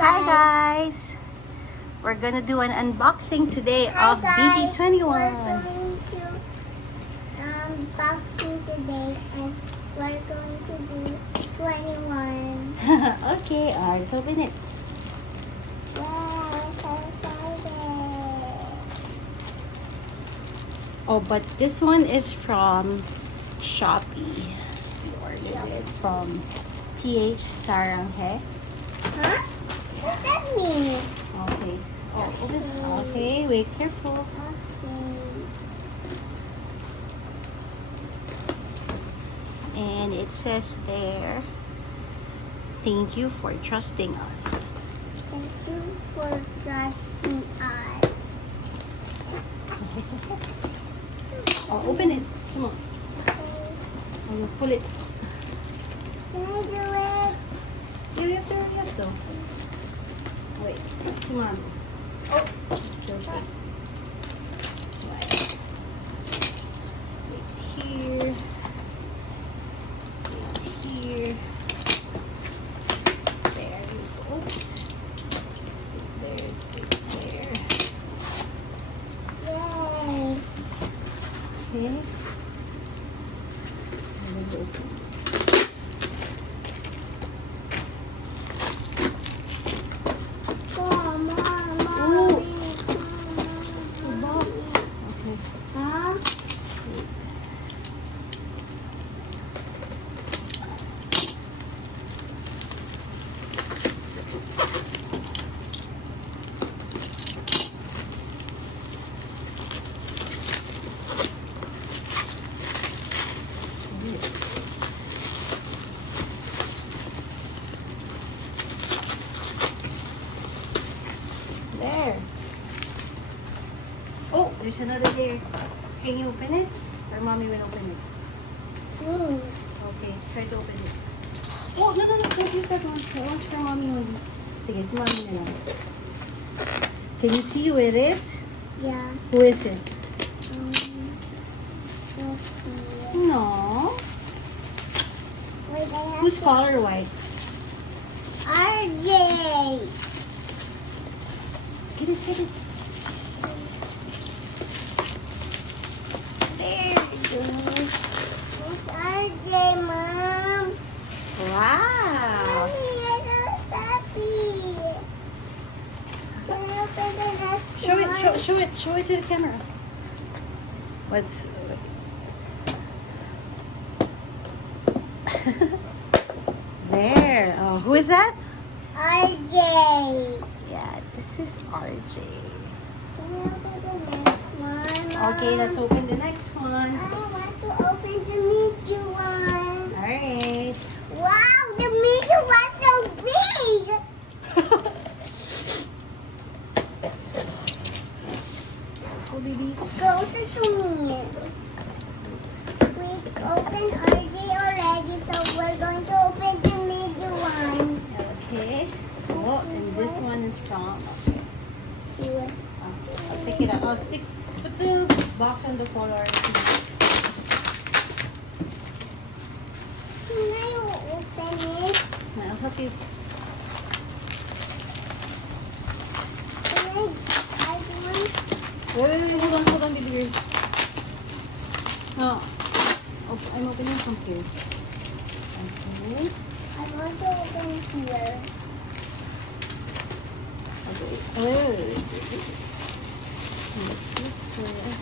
Hi guys! We're gonna do an unboxing today of BT21. We're going to unboxing today and we're going to do 21. Okay, let's open it. Wow, I'm so excited. Oh, but this one is from Shopee. We ordered it from PH Saranghe. Huh? What does that mean? Okay. Oh, open. Okay, wait, careful. And it says there, thank you for trusting us. Thank you for trusting us. Oh, open it. Come on. Oh, pull it. Can I do it? You have to hurry up though. Wait, come on. Oh, it's still good. That's right. Let's wait here. Wait here. There you go. Oops. Just wait there. It's wait there. Yay. Okay. And then open. There. Oh, there's another there. Can you open it? Or mommy will open it? Me. Okay, try to open it. Oh, no, don't use that one. That one's for mommy only. Sige, si mommy na lang. Can you see who it is? Yeah. Who is it? Okay. No. Wait, I have Who's to... color white? RJ. Get it. There you go. It's RJ, Mom. Wow. Mommy, I'm so happy. Can I open the next Show one? it to the camera. What's there? Oh, who is that? RJ. Yeah, this is RJ. Can I open the next one, Mom? Okay, let's open the next one. I want to open the medium one. Alright. Wow, the medium one's so big. Oh, baby. Closer to me. We opened RJ already, so we're going to open the medium one. Okay. Oh, and this one is from. Okay. I'll take it out. Put the box on the color. Can I open it? I'll help you. Can I do one? Wait, hold on, baby girl. Oh, I'm opening from here. Okay. I want to open here. Okay. Oh. Let's look for it.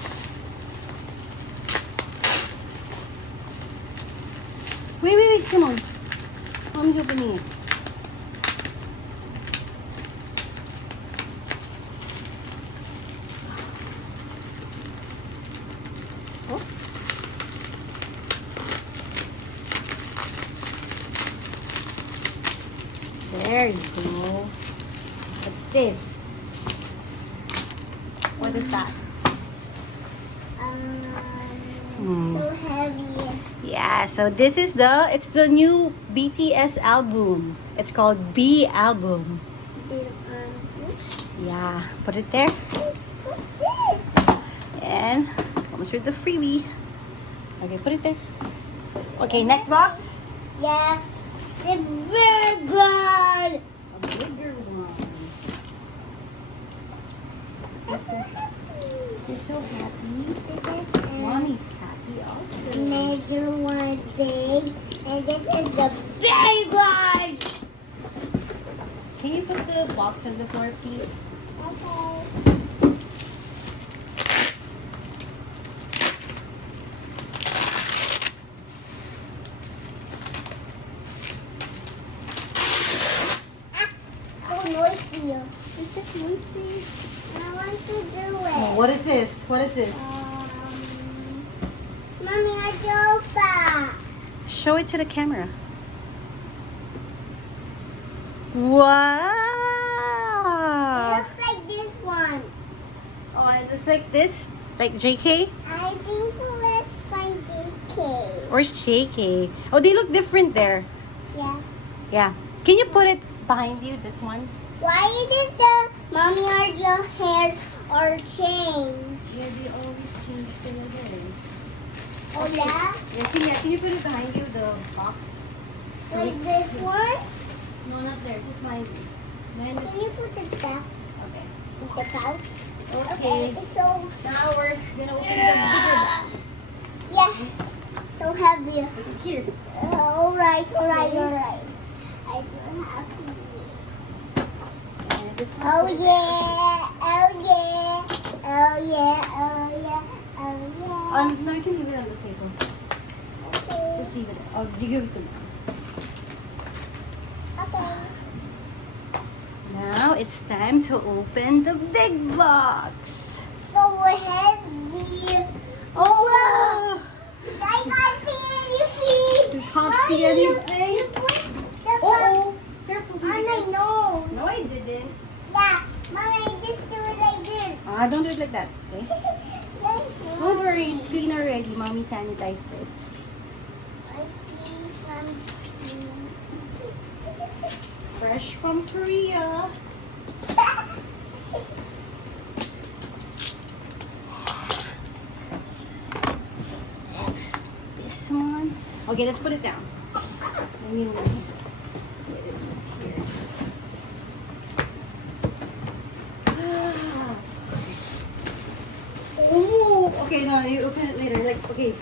Wait, come on. Mommy's opening it. Oh. There you go. What's this? What is that? So heavy. Yeah, so this is it's the new BTS album. It's called B album. Yeah, put it there. And comes with the freebie. Okay, put it there. Okay, next box. Yeah. The burger. A bigger one. so happy. Mommy's happy also. Measure one big, and this is the big one. Can you put the box on the floor, please? Okay. Oh, noisy. Is it noisy? I want to do it. Oh, what is this? What is this? Mommy, I do that. Show it to the camera. Wow! It looks like this one. Oh, it looks like this? Like JK? I think so. Let's find JK. Where's JK? Oh, they look different there. Yeah. Yeah. Can you put it behind you, this one? Why is the mommy or your hair or change? Yeah, they always change their hair. Oh yeah? Can you put it behind you, the box? Like this one? No, not there. Just behind you. Behind Can this. you put it back Okay. in the pouch? Okay. So Now we're gonna open the bigger box. yeah. So heavy. Here. Alright. I feel happy. And this one. Oh yeah. No, you can leave it on the table. Okay. Just leave it. Oh, you give it to me. Okay. Now it's time to open the big box. So heavy. Oh! I can't see anything. You can't see anything? You put the Oh! Careful. on my nose. No, I didn't. Yeah. Mommy, just do it like this. Don't do it like that. Okay? Don't worry, it's clean already. Mommy sanitized it. I see some pink. Fresh from Korea. So next, this one. Okay, let's put it down. I mean, put it here. Oh, okay, no, you open it later. Like, okay,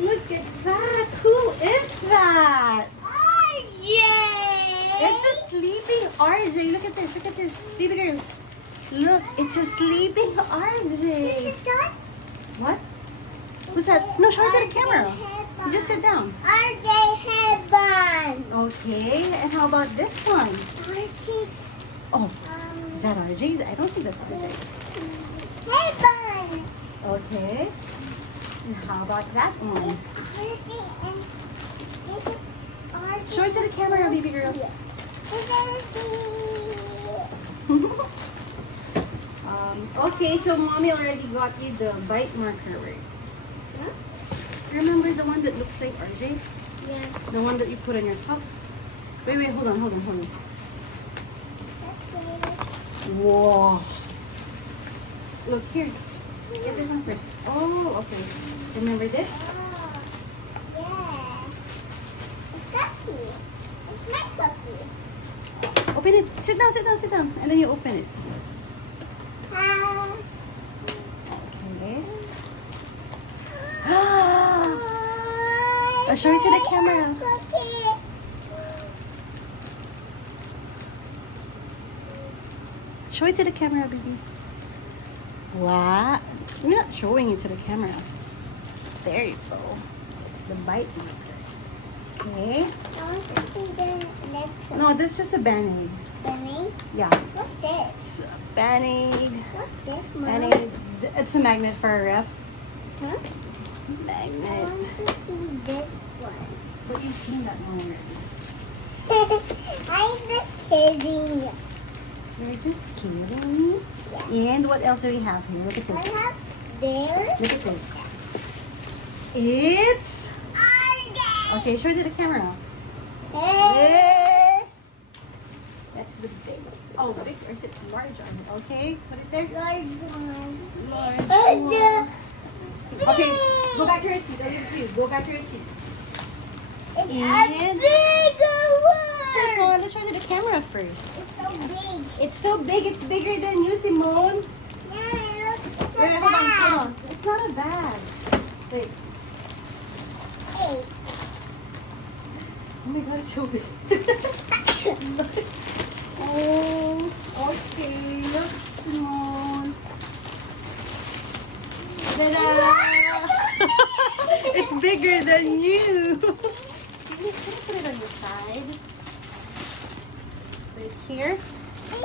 look at that. Who is that? Oh, yeah. It's a sleeping RJ. Look at this. Look at this. Baby girl. Look, it's a sleeping RJ. What? Who's that? No, show it to the camera. You just sit down. RJ headband. Okay, and how about this one? RJ. Oh, is that RJ? I don't think that's RJ. Headband. Okay. And how about that one? RJ and this is RJ. Show it to the camera, baby girl. Okay, so mommy already got you the bite marker, right? Huh? Remember the one that looks like RJ? Yeah. The one that you put on your cup? Wait, hold on. Okay. Whoa. Look here. Get this one first. Oh, okay. Remember this? Oh, yeah. It's cookie. It's my cookie. Open it. Sit down. And then you open it. Okay. I'll show it to the camera. Cookie. Show it to the camera, baby. Wow. I'm not showing it to the camera. There you go. It's the bite marker. Okay. I want to see the next one. No, this is just a band-aid. Band-Aid? Yeah. What's this? It's a band-aid. What's this, Mom? Band-aid. It's a magnet for a ref. Huh? I Magnet. want to see this one. But you've seen that one already. I'm just kidding. You're just kidding me? Yeah. And what else do we have here? Look at I this. have there. Look at this. It's... RJ. Okay, show it to the camera. Hey. Hey! That's the big... Oh, big or is it large one? Okay, put it there. Large one. Large It's one. the Okay, go back to your seat. I'll leave it for you. Go back to your seat. It's And a bigger This one. one, let's show it to the camera first. It's so big. It's so big, it's bigger than you, Simone. Yeah. Wait, hold on. It's not a bag. Wait. Hey. Oh my god, it's so big. Oh, okay. Look, Simone. Ta-da! It's bigger than you. Can you put it on the side? Right here.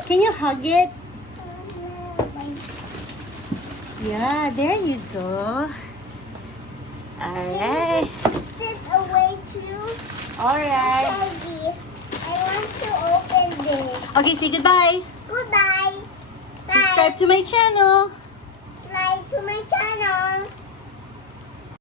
Can you hug it? Yeah, there you go. Alright. This away too. Alright. Daddy, I want to open this. Okay, say goodbye. Goodbye. Bye. Subscribe to my channel. Subscribe to my channel.